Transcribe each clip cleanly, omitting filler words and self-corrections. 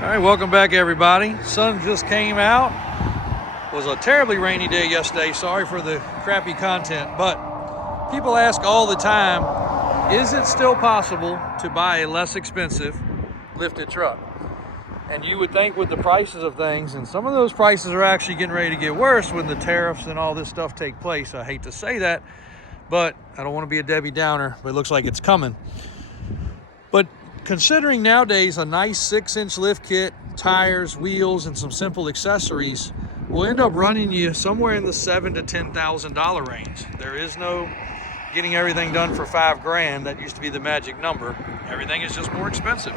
All right, welcome back everybody. Sun just came out. It was a terribly rainy day yesterday. Sorry for the crappy content, but people ask all the time, is it still possible to buy a less expensive lifted truck? And you would think with the prices of things, and some of those prices are actually getting ready to get worse when the tariffs and all this stuff take place. I hate to say that, but I don't want to be a Debbie Downer, but it looks like it's coming. But considering nowadays a nice 6-inch lift kit, tires, wheels, and some simple accessories will end up running you somewhere in the $7,000 to $10,000 range. There is no getting everything done for $5,000. That used to be the magic number. Everything is just more expensive.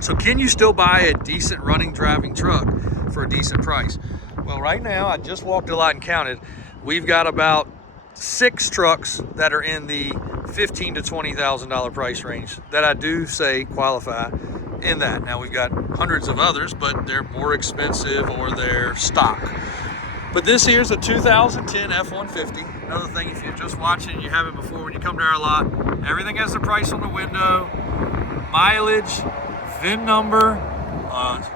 So can you still buy a decent running driving truck for a decent price? Well, right now, I just walked a lot and counted. We've got about 6 trucks that are in the $15,000 to $20,000 price range that I do say qualify in that. Now we've got hundreds of others, but they're more expensive or they're stock. But this here's a 2010 F-150. Another thing, if you're just watching, you have it before, when you come to our lot, everything has the price on the window, mileage, VIN number,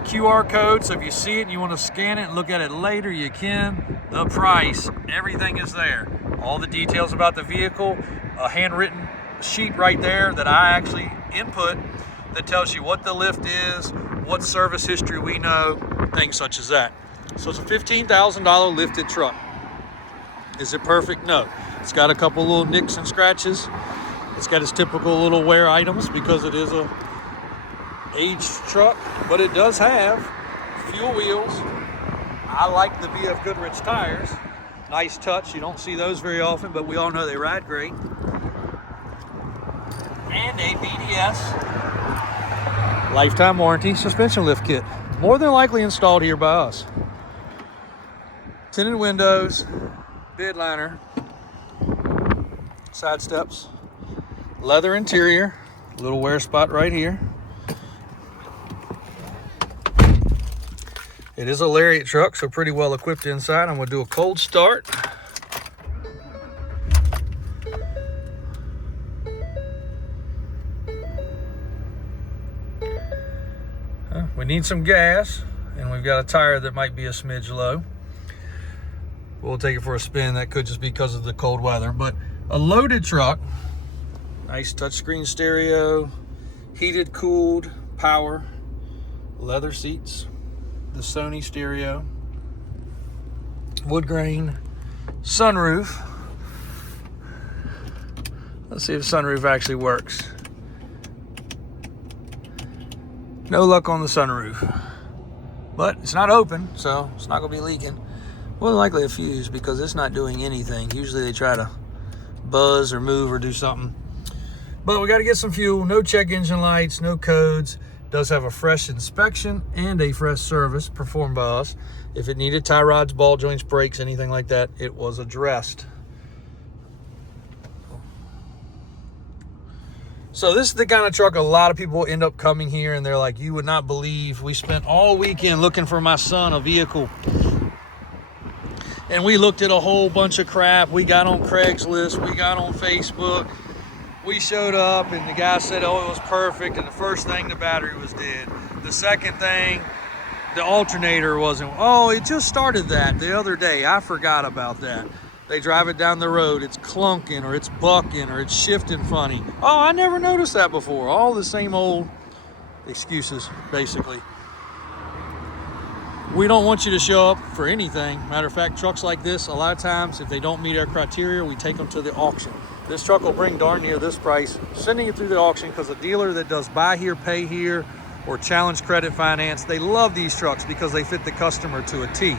QR code, so if you see it and you want to scan it and look at it later, you can. The price, everything is there. All the details about the vehicle, a handwritten sheet right there that I actually input that tells you what the lift is, what service history we know, things such as that. So it's a $15,000 lifted truck. Is it perfect? No. It's got a couple little nicks and scratches. It's got its typical little wear items because it is a aged truck, but it does have fuel wheels. I like the BF Goodrich tires. Nice touch. You don't see those very often, but we all know they ride great. And a BDS lifetime warranty suspension lift kit, more than likely installed here by us. Tinted windows, bed liner, side steps, leather interior, little wear spot right here. It is a Lariat truck, so pretty well equipped inside. I'm going to do a cold start. We need some gas, and we've got a tire that might be a smidge low. We'll take it for a spin. That could just be because of the cold weather, but a loaded truck. Nice touchscreen stereo, heated, cooled, power, leather seats, the Sony stereo, wood grain, sunroof. Let's see if the sunroof actually works. No luck on the sunroof, but it's not open, so it's not gonna be leaking. More than likely a fuse because it's not doing anything. Usually they try to buzz or move or do something. But we gotta get some fuel, no check engine lights, no codes. Does have a fresh inspection and a fresh service performed by us. If it needed tie rods, ball joints, brakes, anything like that, it was addressed. So this is the kind of truck a lot of people end up coming here and they're like, you would not believe, we spent all weekend looking for my son a vehicle. And we looked at a whole bunch of crap. We got on Craigslist, we got on Facebook. We showed up and the guy said, oh, it was perfect. And the first thing, the battery was dead. The second thing, the alternator wasn't. Oh, it just started that the other day. I forgot about that. They drive it down the road. It's clunking or it's bucking or it's shifting funny. Oh, I never noticed that before. All the same old excuses, basically. We don't want you to show up for anything. Matter of fact, trucks like this, a lot of times, if they don't meet our criteria, we take them to the auction. This truck will bring darn near this price, sending it through the auction, because a dealer that does buy here, pay here, or challenge credit finance, they love these trucks because they fit the customer to a T.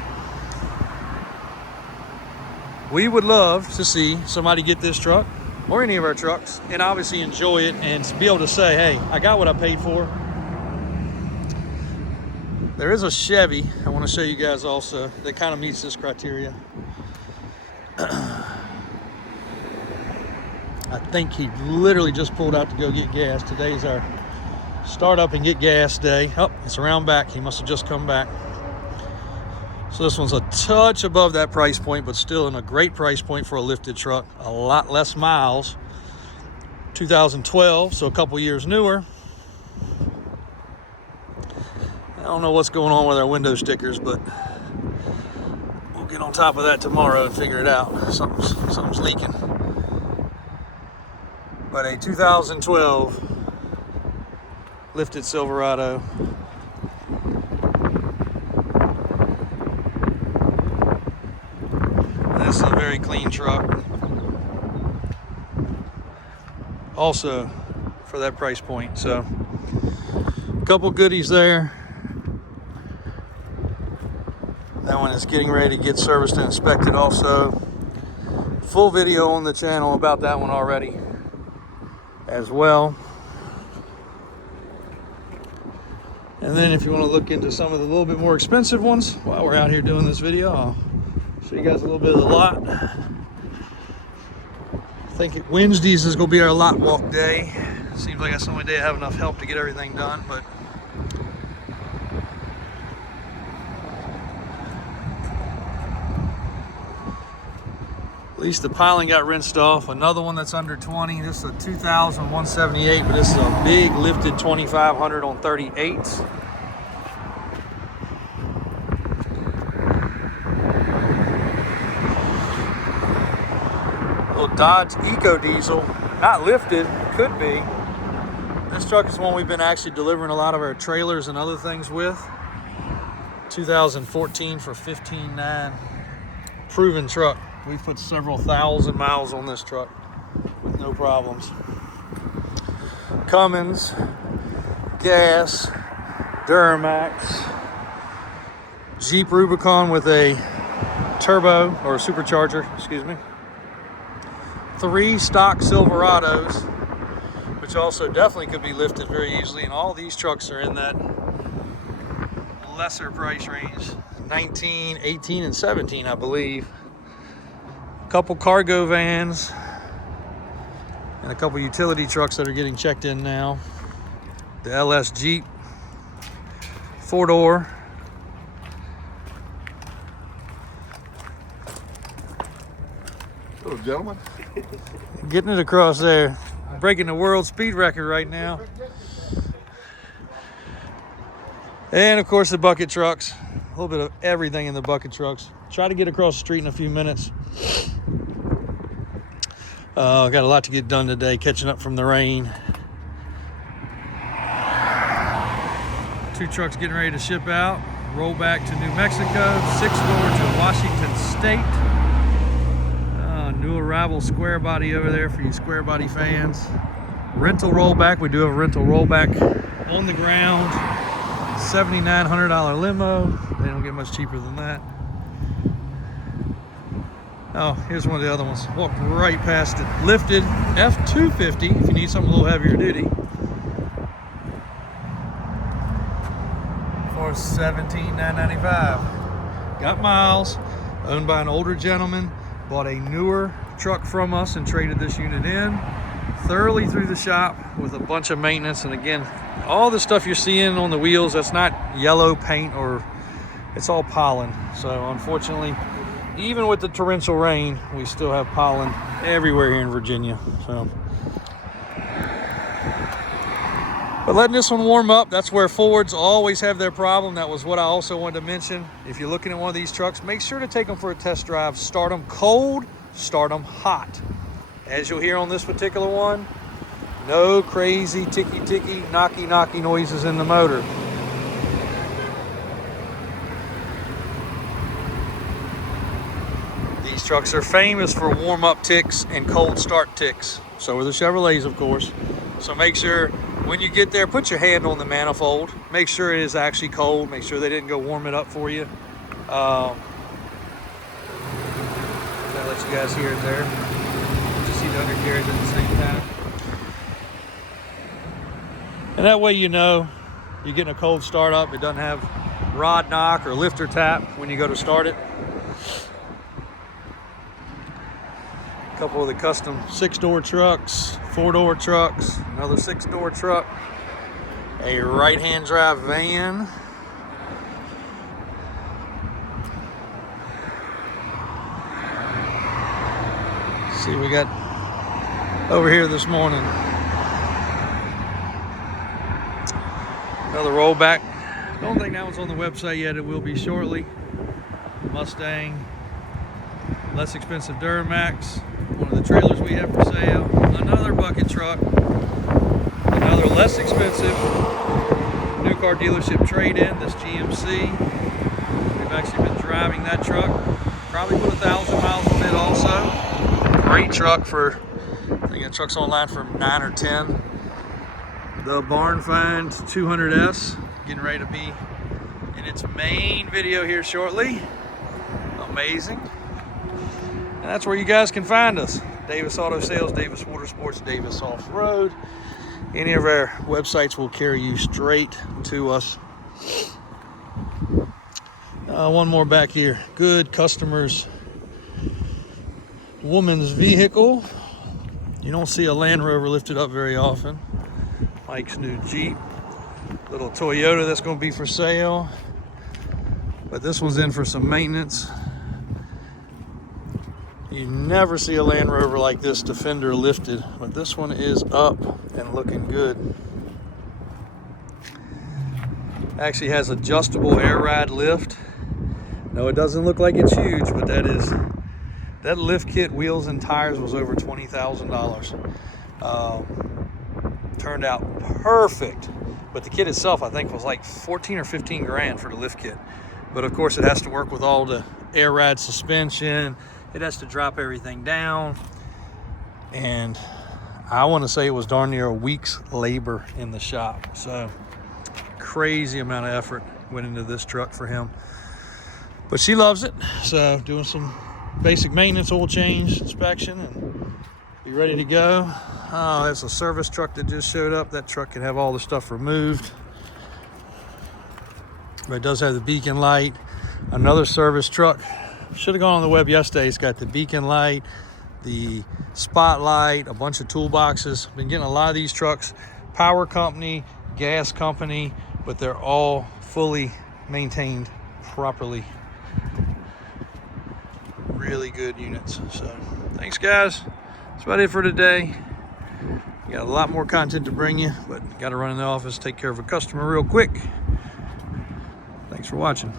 We would love to see somebody get this truck or any of our trucks and obviously enjoy it and be able to say, hey, I got what I paid for. There is a Chevy I want to show you guys also that kind of meets this criteria. I think he literally just pulled out to go get gas. Today's our start up and get gas day. Oh, it's around back. He must have just come back. So this one's a touch above that price point, but still in a great price point for a lifted truck. A lot less miles. 2012, so a couple years newer. I don't know what's going on with our window stickers, but we'll get on top of that tomorrow and figure it out. Something's leaking. But a 2012 lifted Silverado. This is a very clean truck. Also for that price point. So a couple goodies there. That one is getting ready to get serviced and inspected also. Full video on the channel about that one already as well. And then if you want to look into some of the little bit more expensive ones while we're out here doing this video, I'll show you guys a little bit of the lot. I think Wednesdays is going to be our lot walk day. Seems like that's the only day I have enough help to get everything done, but at least the piling got rinsed off. Another one that's under 20. This is a 2178, but this is a big lifted 2500 on 38s. Little Dodge Eco Diesel, not lifted, could be. This truck is one we've been actually delivering a lot of our trailers and other things with. 2014 for $15,900. Proven truck. We've put several thousand miles on this truck with no problems. Cummins, gas, Duramax, Jeep Rubicon with a turbo or supercharger, excuse me. 3 stock Silverados, which also definitely could be lifted very easily. And all these trucks are in that lesser price range, 19, 18, and 17, I believe. Couple cargo vans and a couple utility trucks that are getting checked in now. The LS Jeep 4-door. Hello, gentlemen. Getting it across there. Breaking the world speed record right now. And of course the bucket trucks. A little bit of everything in the bucket trucks. Try to get across the street in a few minutes. Got a lot to get done today, catching up from the rain. 2 trucks getting ready to ship out. Roll back to New Mexico. 6-door to Washington State. New arrival square body over there for you square body fans. Rental rollback. We do have a rental rollback on the ground. $7,900 limo. They don't get much cheaper than that. Oh, here's one of the other ones. Walked right past it. Lifted F250 if you need something a little heavier duty. For $17,995. Got miles. Owned by an older gentleman. Bought a newer truck from us and traded this unit in. Thoroughly through the shop with a bunch of maintenance. And again, all the stuff you're seeing on the wheels, that's not yellow paint or it's all pollen. So unfortunately, even with the torrential rain, we still have pollen everywhere here in Virginia. So, but letting this one warm up, that's where Fords always have their problem. That was what I also wanted to mention. If you're looking at one of these trucks, make sure to take them for a test drive. Start them cold, start them hot. As you'll hear on this particular one, no crazy ticky-ticky, knocky-knocky noises in the motor. These trucks are famous for warm-up ticks and cold start ticks. So are the Chevrolets, of course. So make sure when you get there, put your hand on the manifold. Make sure it is actually cold. Make sure they didn't go warm it up for you. I'll let you guys hear it there. Just see the undercarriage at the same time. And that way you know you're getting a cold start up. It doesn't have rod knock or lifter tap when you go to start it. A couple of the custom 6-door trucks, 4-door trucks, another 6-door truck, a right-hand drive van. Let's see what we got over here this morning. Another rollback Don't think that one's on the website yet. It will be shortly. Mustang, less expensive Duramax, one of the trailers we have for sale. Another bucket truck, another less expensive new car dealership trade-in, this GMC. We've actually been driving that truck. Probably put 1,000 miles on it also. Great truck for, I think that truck's online for 9 or 10. The Barn Find 200S, getting ready to be in its main video here shortly. Amazing. And that's where you guys can find us. Davis Auto Sales, Davis Motorsports, Davis Off-Road. Any of our websites will carry you straight to us. One more back here. Good customers. Woman's vehicle. You don't see a Land Rover lifted up very often. Mike's new Jeep. Little Toyota that's going to be for sale. But this one's in for some maintenance. You never see a Land Rover like this Defender lifted, but this one is up and looking good. Actually has adjustable air ride lift. No, it doesn't look like it's huge, but that lift kit, wheels and tires was over $20,000. Turned out perfect, but the kit itself I think was like 14 or 15 grand for the lift kit. But of course it has to work with all the air ride suspension. It has to drop everything down. And I want to say it was darn near a week's labor in the shop. So crazy amount of effort went into this truck for him. But she loves it. So doing some basic maintenance, oil change, inspection, and be ready to go. Oh, that's a service truck that just showed up. That truck can have all the stuff removed. But it does have the beacon light. Another service truck. Should have gone on the web yesterday. It's got the beacon light, the spotlight, a bunch of toolboxes. Been getting a lot of these trucks. Power company, gas company, but they're all fully maintained properly. Really good units. So thanks guys. That's about it for today. Got a lot more content to bring you, but got to run in the office, take care of a customer real quick. Thanks for watching.